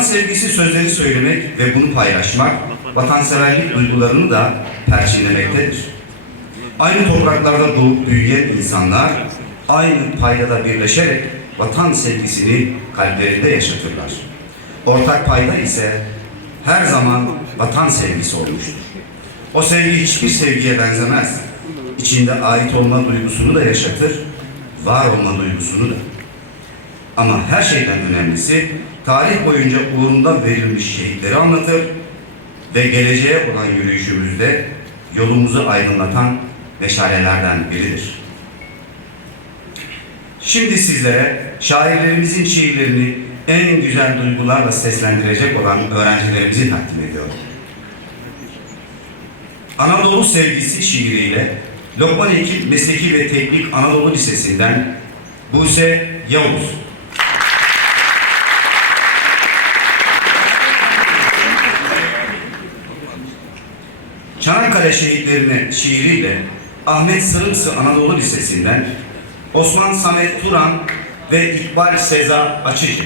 Vatan sevgisi sözleri söylemek ve bunu paylaşmak, vatanseverlik duygularını da perçinlemektedir. Aynı topraklarda doğup büyüyen insanlar, aynı paydada birleşerek vatan sevgisini kalplerinde yaşatırlar. Ortak payda ise her zaman vatan sevgisi olmuştur. O sevgi hiçbir sevgiye benzemez. İçinde ait olma duygusunu da yaşatır, var olma duygusunu da. Ama her şeyden önemlisi tarih boyunca uğrunda verilmiş şehitleri anlatır ve geleceğe olan yürüyüşümüzde yolumuzu aydınlatan meşalelerden biridir. Şimdi sizlere şairlerimizin şiirlerini en güzel duygularla seslendirecek olan öğrencilerimizi takdim ediyorum. Anadolu Sevgisi şiiriyle Lokman Ekim Mesleki ve Teknik Anadolu Lisesi'nden Buse Yavuz. Çanakkale şehitlerine şiiriyle Ahmet Sırımsı Anadolu Lisesi'nden Osman Samet Turan ve İkbal Seza Açıcı.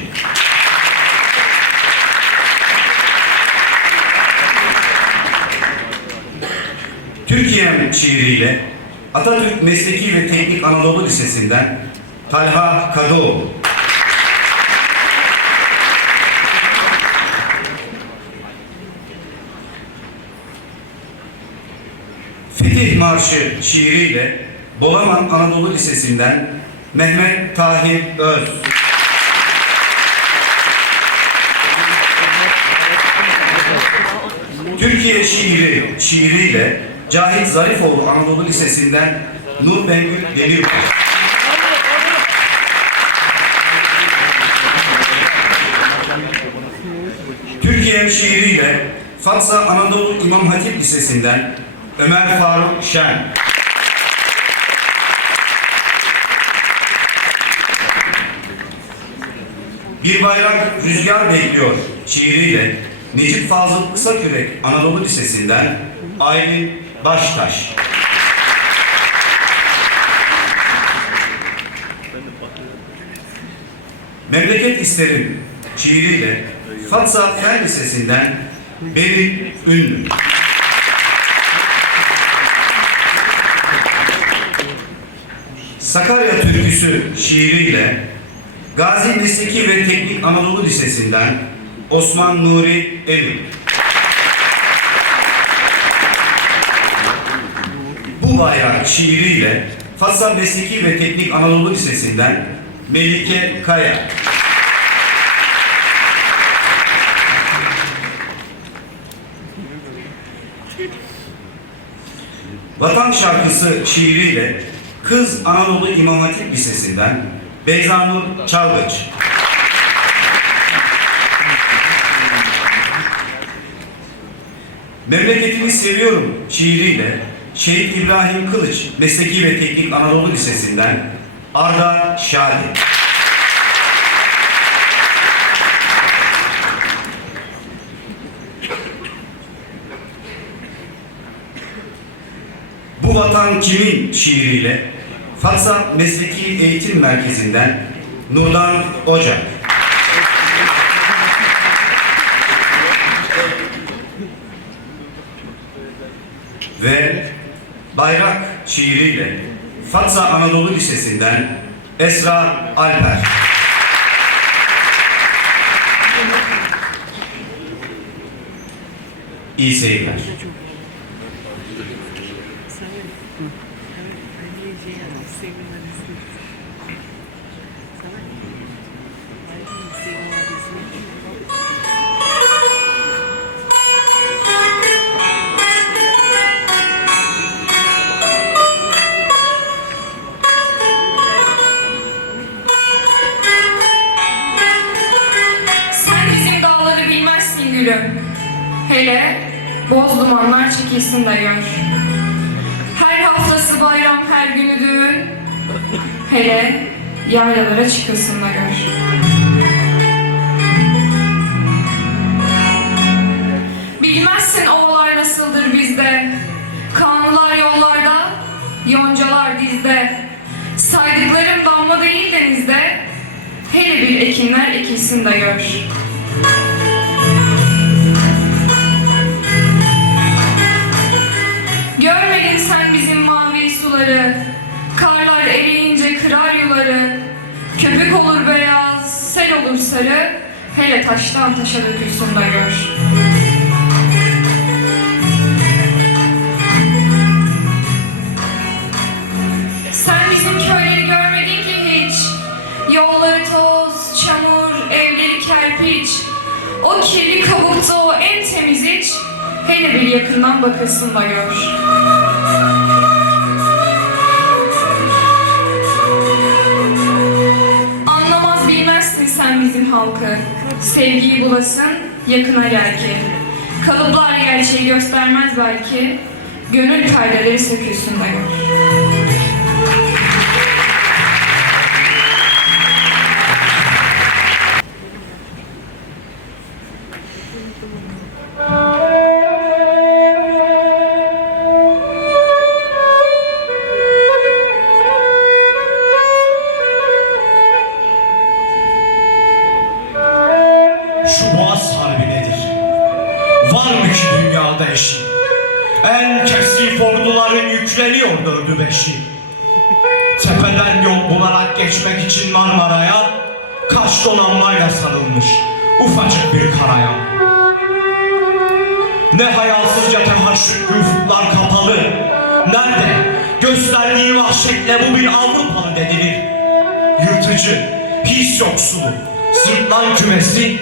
Türkiye'm şiiriyle Atatürk Mesleki ve Teknik Anadolu Lisesi'nden Talha Kadıoğlu. Fetih Marşı şiiriyle Bolaman Anadolu Lisesi'nden Mehmet Tahir Öz. Türkiye şiiri şiiriyle Cahit Zarifoğlu Anadolu Lisesi'nden Nur Bengül Demirbay. Türkiye şiiriyle Fatsa Anadolu İmam Hatip Lisesi'nden Ömer Faruk Şen. Bir bayrak rüzgar bekliyor şiiriyle Necip Fazıl Kısakürek Anadolu Lisesi'nden Aylin Baştaş. Memleket isterim şiiriyle Fatsa Fen Lisesi'nden Beril Ünlü. Türküsü şiiriyle Gazi Mesleki ve Teknik Anadolu Lisesi'nden Osman Nuri Emin. Bu bayrak şiiriyle Fatsa Mesleki ve Teknik Anadolu Lisesi'nden Melike Kaya. Vatan şarkısı şiiriyle Kız Anadolu İmam Hatip Lisesi'nden Beyzanur Çalgıç. Memleketimi seviyorum şiiriyle Şehit İbrahim Kılıç Mesleki ve Teknik Anadolu Lisesi'nden Arda Şadi. Bu vatan kimin şiiriyle Fatsa Mesleki Eğitim Merkezi'nden Nurdan Ocak. Ve Bayrak şiiriyle Fatsa Anadolu Lisesi'nden Esra Alper. İyi seyirler. Sen bizim dağları bilmezsin gülüm. Hele boz dumanlar çekilsin de gör. Yaylalara çıkılsın da gör. Bilmezsin ovalar nasıldır bizde. Kanlılar yollarda, yoncalar dizde. Saydıklarım damla değil denizde. Hele bir ekinler ekilsin de gör. Görmedin sen bizim mavi suları, sarı, hele taştan taşa dökülsün de gör. Sen bizim köyleri görmedin ki hiç, yolları toz, çamur, evleri kerpiç, o kirli kabukta o en temiz iç, hele bir yakından bakılsın da gör. Bizim halkı. Sevgiyi bulasın, yakına gel ki. Kalıplar gerçeği göstermez belki. Gönül perdeleri sökülsün de. Ufacık bir karaya. Ne hayalsızca tehaşüklü ufuklar kapalı. Nerede gösterdiği vahşetle bu bir Avrupalı dedilir. Yırtıcı, his yoksulu, sırtlan kümesi,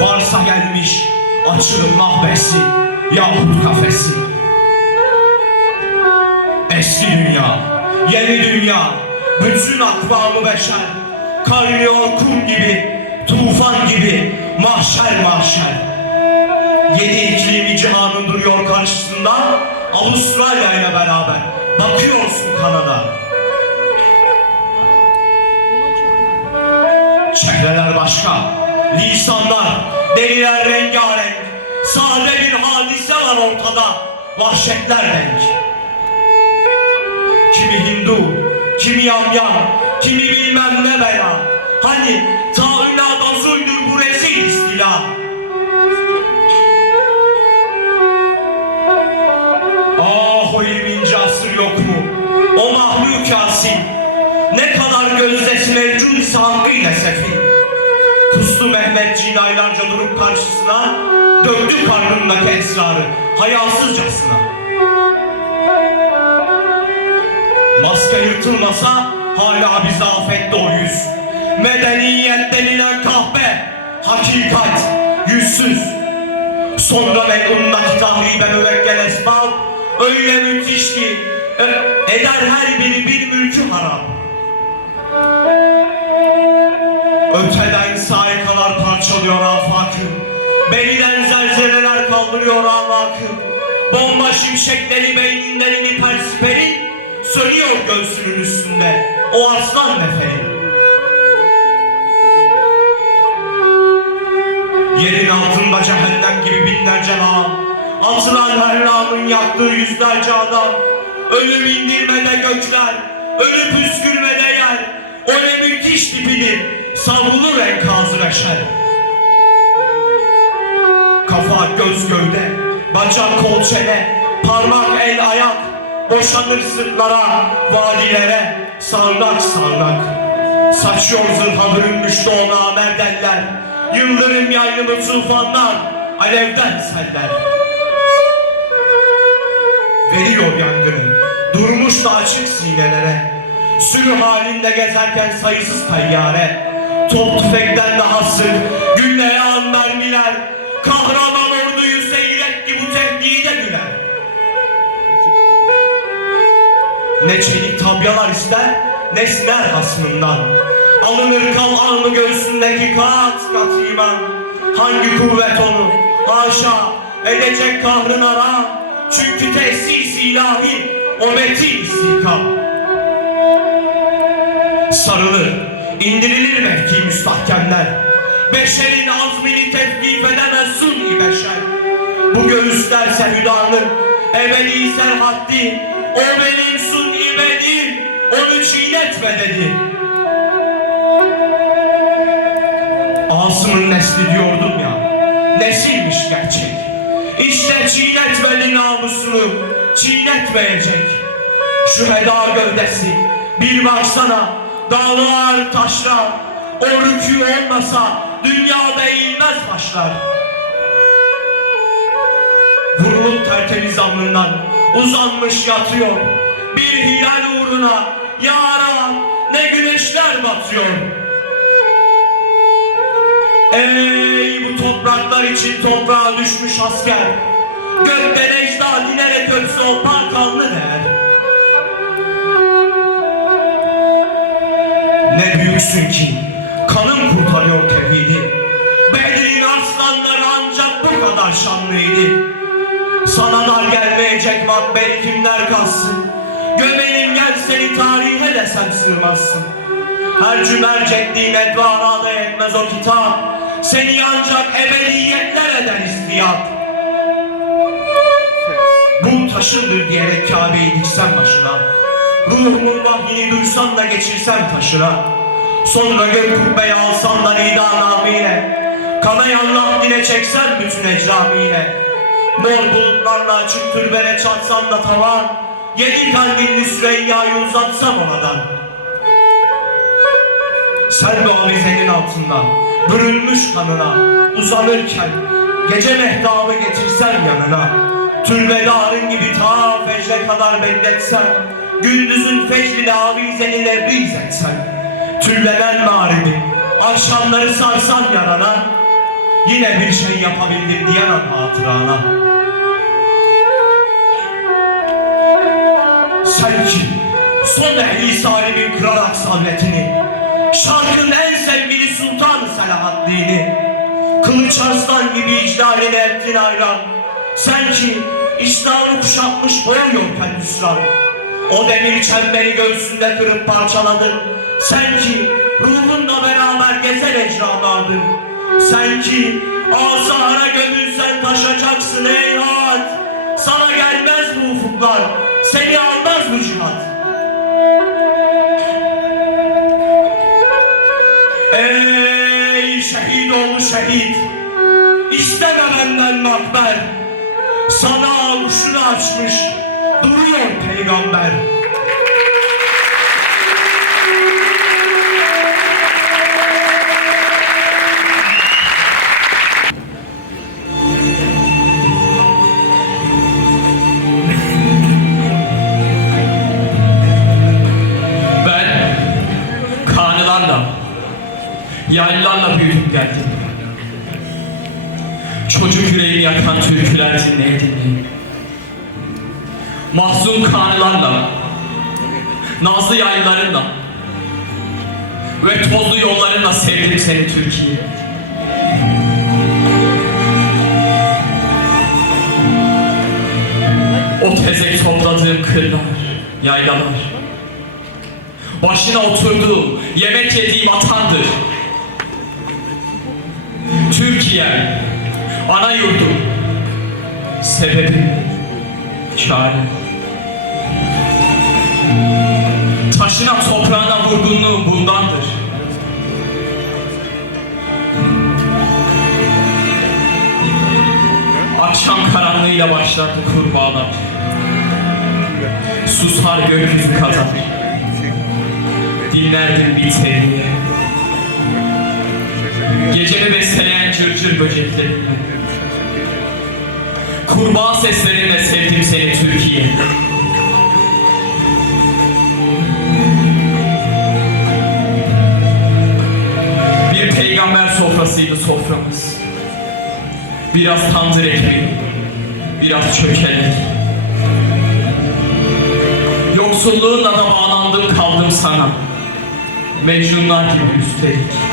varsa gelmiş açılın mahbesi yahut kafesi. Eski dünya, yeni dünya, bütün akvamı beşer, kaynıyor kum gibi, tufan gibi, mahşer mahşer. Yedi iklimi cihanın duruyor karşısında, Avustralya ile beraber bakıyorsun Kanada. Çehreler başka, lisanlar, deriler rengarenk. Sade bir hadise var ortada, vahşetler renk. Kimi Hindu, kimi yamyam, kimi bilmem ne bela. Hani karnındaki esrarı hayasızcasına. Maske yırtılmasa hala bize afetti o yüz. Medeniyet denilen kahpe, hakikat, yüzsüz. Sonra melundaki tahribe müvekkel esbab öyle müthiş ki e- eder her biri bir mülkü harap. Kaldırıyor amakı. Bomba şimşekleri beyninden inip her siperin sönüyor göğsünün üstünde o aslan neferi. Yerin altında cehennem gibi binlerce lağım. Atılan her lağımın yaktığı yüzlerce adam. Ölüm indirmede gökler, ölü püskürmede yer. O ne müthiş tipidir, savrulur enkazı beşer. Kafa göz gövde, bacak kol çene, parmak el ayak. Boşanır sırtlara, vadilere, sağanak sağanak. Saçıyor zırha bürünmüş doğu namerdeller. Yıldırım yaylımı tufanlar, alevden seller. Veriyor yangını, durmuş da açık sinelere. Sürü halinde gezerken sayısız tayyare. Top tüfekten daha sık, gülleye an mermiler. Kahraman orduyu seyretti bu tehdide güler. Ne çelik tabyalar ister, ne siner hasmından. Alınır kal alnı göğsündeki kat kat iman. Hangi kuvvet onu, haşa, edecek kahrın ara. Çünkü tesis ilahi, o metin istikam. Sarılır, indirilir mevki müstahkemler. Beşerin azmini tevkif edemez suni beşer. Bu göğüslerse hüdanın, ebedi serhaddi, o benim suni benim, onu çiğnetme dedi. Asım'ın nesli diyordum ya, nesilmiş gerçek. İşte çiğnetmeli namusunu, çiğnetmeyecek. Şu heda gövdesi, bir baksana, dağlar taşlar, o rükû olmasa dünyada eğilmez başlar. Vurulup tertemiz alnından uzanmış yatıyor. Bir hilal uğruna yara ne güneşler batıyor. Ey bu topraklar için toprağa düşmüş asker. Gökten ecda dinerek öpse o par kanlı der. Ne büyüksün ki kanım kurtarıyor tevhidi. Bedir'in arslanları ancak bu kadar şanlıydı. Sana dar gelmeyecek makberi kimler kalsın? Gömeğim gel seni tarihe desem sığmazsın. Her cümercek din edvara da yetmez o kitap. Seni ancak ebediyetler eder istiyat. Bu taşındır diyerek Kabe'yi diksen başına. Ruhumun vahyini duysan da geçirsen taşına. Sonra gök kubbeyi alsan da nida namıyla. Kanayan lahdine çeksen bütün ecramiyle. Mor bulutlarla açık türbene çatsam da tavan. Yedi kalbinli Süreyya'yı uzatsam oradan. Sen de o vizenin altında bürünmüş kanına uzanırken gece mehtabı getirsem yanına türbedarın gibi ta fecre kadar bekletsen gündüzün fecrili avizeni lebriz etsen türbeden mağribi akşamları sarsan yarana yine bir şey yapabildim diyemem hatırana. Sen ki son ehli salimin kırarak savletini Şarkın en sevgili Sultan Selahaddin'i Kılıç arslan gibi iclalini ettin hayran Sen ki İslam'ı kuşatmış boyuyor hüsran. O demir çemberi göğsünde kırıp parçaladın Sen ki ruhunla beraber gezer ecralardın Sen ki asara gömülsen taşacaksın ey hat. Sana gelmez bu ufuklar Seni almaz bu cihat. Ey şehit oğlu şehit İsteme benden makber. Sana avuşunu açmış Duruyor peygamber geldim. Çocuk yüreğimi yakan türküler dinleye dinleye. Mahzun kanılarla, nazlı yaylılarınla ve tozlu yollarınla sevdim seni Türkiye. O tezek topladığım kırlar, yaylalar. Başına oturduğum, yemek yediğim vatandır. Türkiye, ana yurdum. Sebebim, çarem. Taşına toprağına vurgunluğum bundandır. Akşam karanlığıyla başladı kurbağalar. Susar gökyüzü kadar. Dinlerdim bir seriye. Gecemi besleyen cırcır böcekleriyle. Kurbağa seslerinle sevdim seni Türkiye. Bir peygamber sofrasıydı soframız. Biraz tandır ekmeği, biraz çökelek. Yoksulluğunla da bağlandım kaldım sana. Mecnunlar gibi üstelik.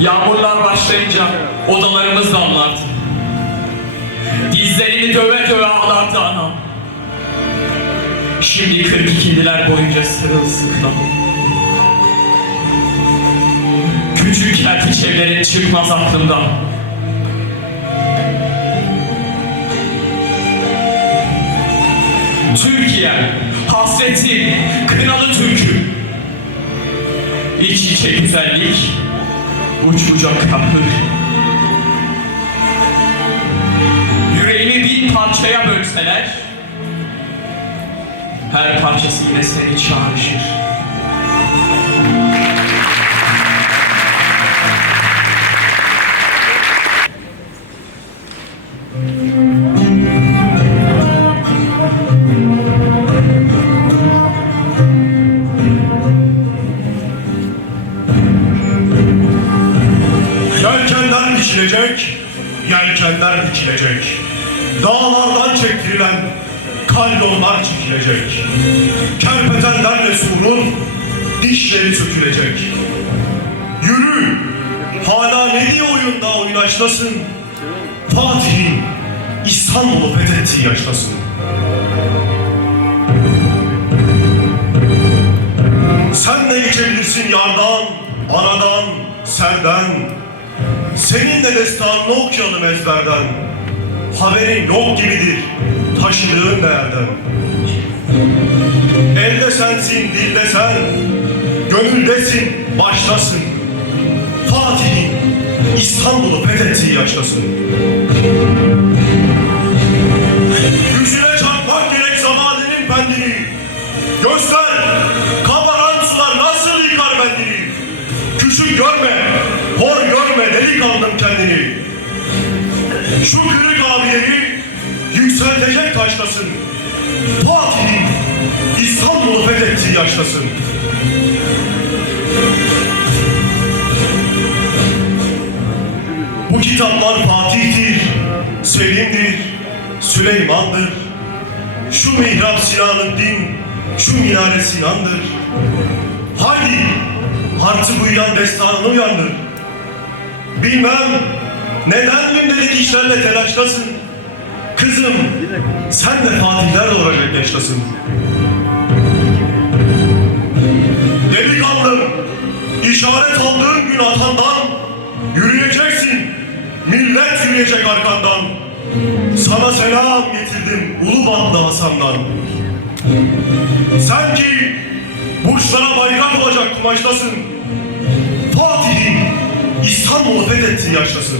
Yağmurlar başlayınca odalarımız damlardı. Dizlerini döve döve ağlardı anam. Şimdi 42'liler boyunca sırılsıklam. Küçük kerpiçevlerin çıkmaz aklımdan. Türkiye, hasretim, kınalı türküm. İç içe güzellik, uç uca kapır. Yüreğimi bin parçaya bölseler, her parçası yine seni çağrışır. Biçilecek, yelkenler dikilecek. Dağlardan çektirilen kallonlar çekilecek. Kerpetenlerle surun dişleri sökülecek. Yürü, hala ne diye oyunda oynaşlasın? Fatih'in İstanbul'u fethettiği yaşlasın. Sen de geçebilirsin yardan, anadan, senden. Senin de destanını okuyalım ezberden. Haberin yok gibidir taşıdığın değerden. Elde sensin, dilde sen, gönüldesin, başlasın. Fatih'in İstanbul'u fethettiği yaşlasın. Yüzüne çarpmak gerek zamanının pendini. Göster, kabaran sular nasıl yıkar bendini. Küçük görme, hor görme delikanlım kendini. Şu kırık abileri yükseltecek taşlasın. Fatih'in İstanbul'u fethettiği yaşlasın. Bu kitaplar Fatih'tir, Selim'dir, Süleyman'dır. Şu mihrap Sinan'ın şu minare Sinan'dır. Haydi artık uyan destanını uyandır. Bilmem neden gündelik işlerle telaşlasın. Kızım sen de Fatihler doğuracak yaşlasın. Delikanlım işaret aldığın gün atandan yürüyeceksin. Millet yürüyecek arkandan. Sana selam getirdim Ulubatlı Hasan'dan. Sen ki burçlara bayrak olacak kumaştasın. Fethettiği yaşlasın.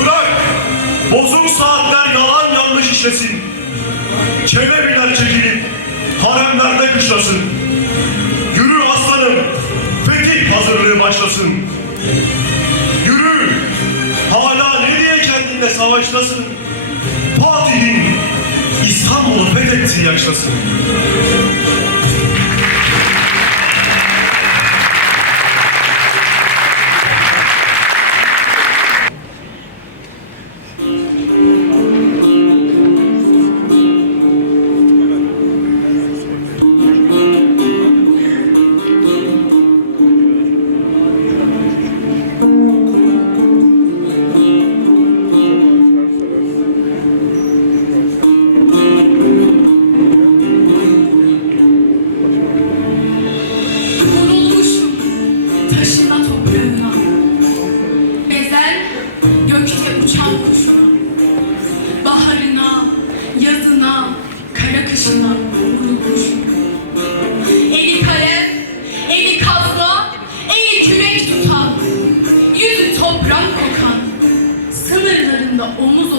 Bırak bozuk saatler yalan yanlış işlesin. Çelebiler çekilip haremlerde kışlasın. Yürü aslanım, fetih hazırlığı başlasın. Yürü, hala ne diye kendinle savaşlasın. Fatih'in İstanbul'u fethettiği yaşlasın. 哦。